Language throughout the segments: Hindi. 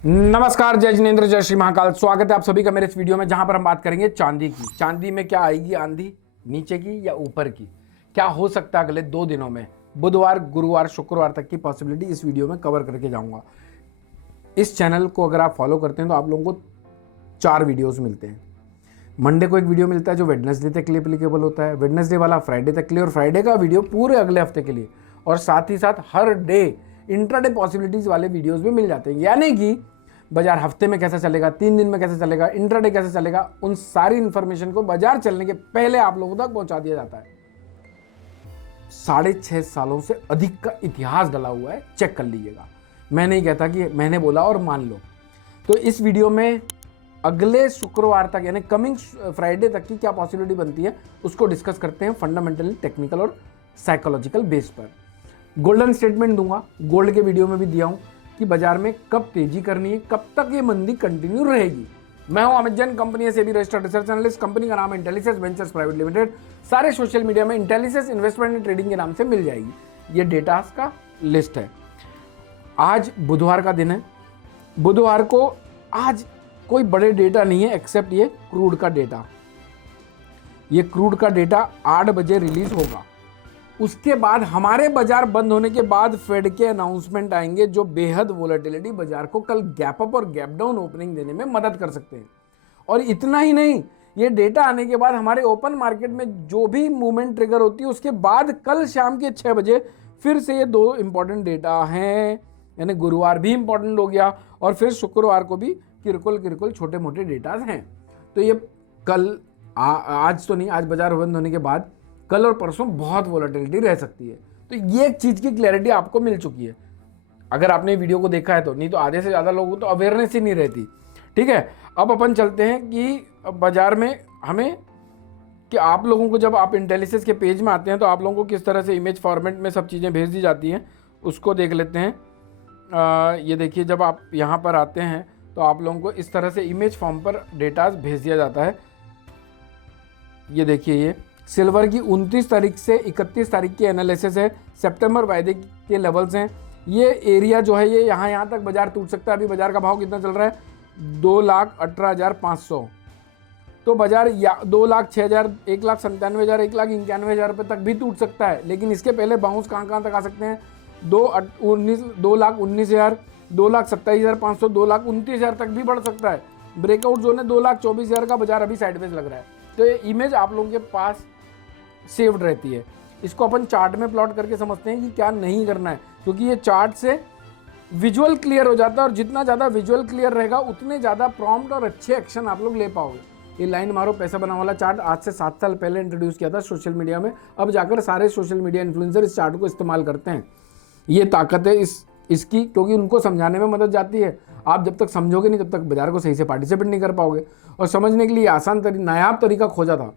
नमस्कार, जय जिनेंद्र, जय श्री महाकाल। स्वागत है आप सभी का मेरे इस वीडियो में, जहां पर हम बात करेंगे चांदी की। चांदी में क्या आएगी आंधी, नीचे की या ऊपर की? क्या हो सकता है अगले 2 दिनों में, बुधवार, गुरुवार, शुक्रवार तक की पॉसिबिलिटी इस वीडियो में कवर करके जाऊंगा। इस चैनल को अगर आप फॉलो करते हैं तो आप लोगों को 4 वीडियोस मिलते हैं। मंडे को एक वीडियो मिलता है जो वेडनेसडे तक के लिए एप्लीकेबल होता है, वेडनेसडे वाला फ्राइडे तक के लिए, और फ्राइडे का वीडियो पूरे अगले हफ्ते के लिए। और साथ ही साथ हर डे इंट्राडे पॉसिबिलिटीज वाले वीडियोस भी मिल जाते हैं, यानी कि बाजार हफ्ते में कैसे चलेगा, 3 दिन में कैसे चलेगा, इंट्राडे कैसे चलेगा, उन सारी इंफॉर्मेशन को बाजार चलने के पहले आप लोगों तक पहुंचा दिया जाता है। 6.5 सालों से अधिक का इतिहास डला हुआ है, चेक कर लीजिएगा। मैं नहीं कहता कि मैंने बोला और मान लो। तो इस वीडियो में अगले शुक्रवार तक यानी कमिंग फ्राइडे तक की क्या पॉसिबिलिटी बनती है उसको डिस्कस करते हैं, फंडामेंटली, टेक्निकल और साइकोलॉजिकल बेस पर। गोल्डन स्टेटमेंट दूंगा, गोल्ड के वीडियो में भी दिया हूं कि बाजार में कब तेजी करनी है, कब तक ये मंदी कंटिन्यू रहेगी। मैं हूं अमित जैन, कंपनी से भी रजिस्टर्ड रिसर्च एनालिस्ट। कंपनी का नाम है इंटेलिसेस वेंचर्स प्राइवेट लिमिटेड। सारे सोशल मीडिया में इंटेलिसेस इन्वेस्टमेंट एंड ट्रेडिंग के नाम से मिल जाएगी। ये डेटास का लिस्ट है। आज बुधवार का दिन है। बुधवार को आज कोई बड़े डेटा नहीं है एक्सेप्ट ये क्रूड का डेटा। ये क्रूड का डेटा 8 बजे रिलीज होगा। उसके बाद हमारे बाजार बंद होने के बाद फेड के अनाउंसमेंट आएंगे जो बेहद वोलेटिलिटी बाजार को कल गैप अप और गैप डाउन ओपनिंग देने में मदद कर सकते हैं। और इतना ही नहीं, ये डेटा आने के बाद हमारे ओपन मार्केट में जो भी मूवमेंट ट्रिगर होती है उसके बाद कल शाम के 6 बजे फिर से ये 2 इंपॉर्टेंट डेटा हैं। यानी गुरुवार भी इंपॉर्टेंट हो गया और फिर शुक्रवार को भी किरकुल छोटे मोटे डेटाज हैं। तो ये कल आज तो नहीं, आज बाजार बंद होने के बाद कल और परसों बहुत वोलेटिलिटी रह सकती है। तो ये एक चीज़ की क्लैरिटी आपको मिल चुकी है अगर आपने वीडियो को देखा है तो, नहीं तो आधे से ज़्यादा लोगों को तो अवेयरनेस ही नहीं रहती। ठीक है, अब अपन चलते हैं कि बाजार में हमें कि आप लोगों को जब आप इंटेलिसेस के पेज में आते हैं तो आप लोगों को किस तरह से इमेज फॉर्मेट में सब चीज़ें भेज दी जाती हैं उसको देख लेते हैं। ये देखिए, जब आप यहाँ पर आते हैं तो आप लोगों को इस तरह से इमेज फॉर्म पर डेटाज भेज दिया जाता है। ये देखिए, ये सिल्वर की 29 तारीख से 31 तारीख की एनालिसिस है। सितंबर वायदे के लेवल्स हैं। ये एरिया जो है ये यहाँ तक बाजार टूट सकता है। अभी बाजार का भाव कितना चल रहा है? 2,18,500। तो बाजार 2,06,000, 1,97,000, 1,91,000 रुपये तक भी टूट सकता है। लेकिन इसके पहले बाउंस कहाँ तक आ सकते हैं? 2,19,000, 2,27,500, 2,29,000 तक भी बढ़ सकता है। ब्रेकआउट जोन है 2,24,000 का। बाजार अभी साइडवेज लग रहा है। तो ये इमेज आप लोगों के पास सेव्ड रहती है। इसको अपन चार्ट में प्लॉट करके समझते हैं कि क्या नहीं करना है, क्योंकि ये चार्ट से विजुअल क्लियर हो जाता है और जितना ज़्यादा विजुअल क्लियर रहेगा उतने ज़्यादा प्रॉम्प्ट और अच्छे एक्शन आप लोग ले पाओगे। ये लाइन मारो पैसा बनाने वाला चार्ट आज से 7 साल पहले इंट्रोड्यूस किया था सोशल मीडिया में। अब जाकर सारे सोशल मीडिया इन्फ्लुएंसर इस चार्ट को इस्तेमाल करते हैं। ये ताकत है इसकी, क्योंकि उनको समझाने में मदद जाती है। आप जब तक समझोगे नहीं तब तक बाजार को सही से पार्टिसिपेट नहीं कर पाओगे। और समझने के लिए आसान नायाब तरीका खोजा था।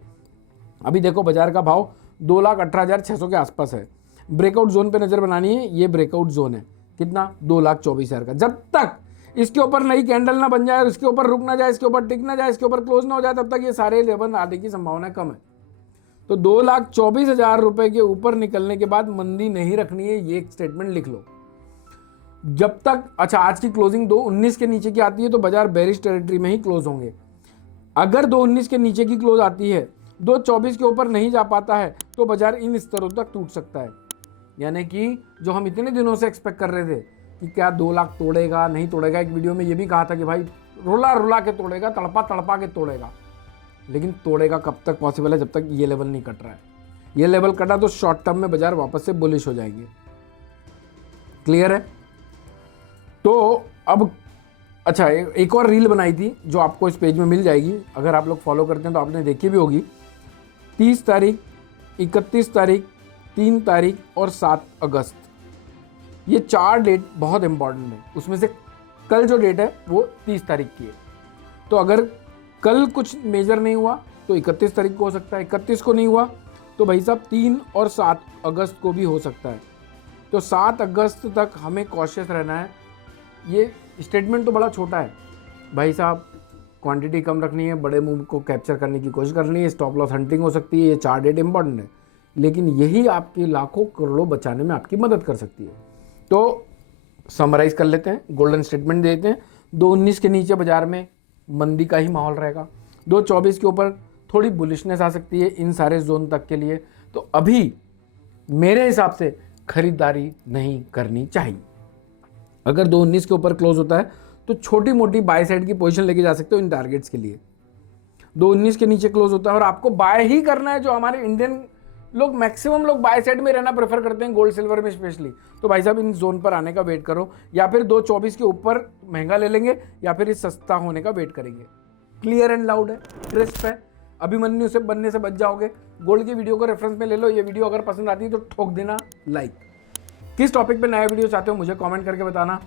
अभी देखो, बाजार का भाव 2,18,600 के आसपास है। ब्रेकआउट जोन पे नजर बनानी है। ये ब्रेकआउट जोन है कितना? 2,24,000 का। जब तक इसके ऊपर नई कैंडल ना बन जाए और इसके ऊपर रुक ना जाए, इसके ऊपर टिक ना जाए, इसके ऊपर क्लोज ना हो जाए, तब तक ये सारे लेवल आने की संभावना कम है। तो 2,24,000 रुपए के ऊपर निकलने के बाद मंदी नहीं रखनी है, ये एक स्टेटमेंट लिख लो। जब तक, अच्छा, आज की क्लोजिंग 2,19 के नीचे की आती है तो बाजार बेरिश टेरिटरी में ही क्लोज होंगे। अगर 2,19 के नीचे की क्लोज आती है, 2,24 के ऊपर नहीं जा पाता है, तो बाजार इन स्तरों तक टूट सकता है। यानी कि जो हम इतने दिनों से एक्सपेक्ट कर रहे थे कि क्या 2 लाख तोड़ेगा, नहीं तोड़ेगा, एक वीडियो में ये भी कहा था कि भाई रुला के तोड़ेगा, तड़पा के तोड़ेगा। लेकिन तोड़ेगा कब तक पॉसिबल है? जब तक ये लेवल नहीं कट रहा है। ये लेवल कटा तो शॉर्ट टर्म में बाजार वापस से बुलिश हो जाएंगे। क्लियर है? तो अब अच्छा, एक और रील बनाई थी जो आपको इस पेज में मिल जाएगी। अगर आप लोग फॉलो करते हैं तो आपने देखी भी होगी। 30 तारीख, 31 तारीख, 3 तारीख और 7 अगस्त, ये 4 डेट बहुत इंपॉर्टेंट है। उसमें से कल जो डेट है वो 30 तारीख की है। तो अगर कल कुछ मेजर नहीं हुआ तो 31 तारीख को हो सकता है। 31 को नहीं हुआ तो भाई साहब 3 और 7 अगस्त को भी हो सकता है। तो 7 अगस्त तक हमें कॉशियस रहना है। ये स्टेटमेंट तो बड़ा छोटा है भाई साहब, क्वांटिटी कम रखनी है, बड़े मूव को कैप्चर करने की कोशिश करनी है, स्टॉप लॉस हंटिंग हो सकती है, ये 4 डेट इंपॉर्टेंट है। लेकिन यही आपके लाखों करोड़ों बचाने में आपकी मदद कर सकती है। तो समराइज कर लेते हैं, गोल्डन स्टेटमेंट देते हैं। 219 के नीचे बाजार में मंदी का ही माहौल रहेगा। 224 के ऊपर थोड़ी बुलिशनेस आ सकती है इन सारे जोन तक के लिए। तो अभी मेरे हिसाब से खरीदारी नहीं करनी चाहिए। अगर 219 के ऊपर क्लोज होता है तो छोटी मोटी बाय साइड की पोजीशन लेके जा सकते हो इन टारगेट्स के लिए। 219 के नीचे क्लोज होता है और आपको बाय ही करना है, जो हमारे इंडियन लोग मैक्सिमम लोग बाय साइड में रहना प्रेफर करते हैं, गोल्ड सिल्वर में स्पेशली। तो भाई साहब इन जोन पर आने का वेट करो, या फिर 224 के ऊपर महंगा ले लेंगे या फिर इस सस्ता होने का वेट करेंगे। क्लियर एंड लाउड है, क्रिस्प है, अभिमन्यु से बनने से बच जाओगे। गोल्ड की वीडियो को रेफरेंस में ले लो। ये वीडियो अगर पसंद आती है तो ठोक देना लाइक। किस टॉपिक पे नया वीडियो चाहते हो मुझे कमेंट करके बताना।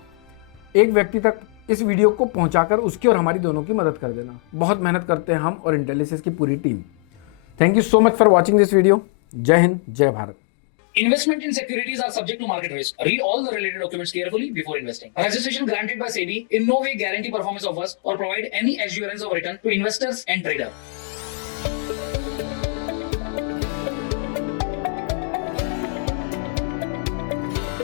एक व्यक्ति तक इस वीडियो को पहुंचाकर उसकी और हमारी दोनों की मदद कर देना। बहुत मेहनत करते हैं हम और इंटेलिसेस की पूरी team. Thank you so much for watching this video. जय हिंद, जय Bharat. Investment in securities are subject to market risk. Read all the related documents carefully before investing. Registration granted by SEBI in no way guarantee performance of us or provide any assurance of return to investors and traders.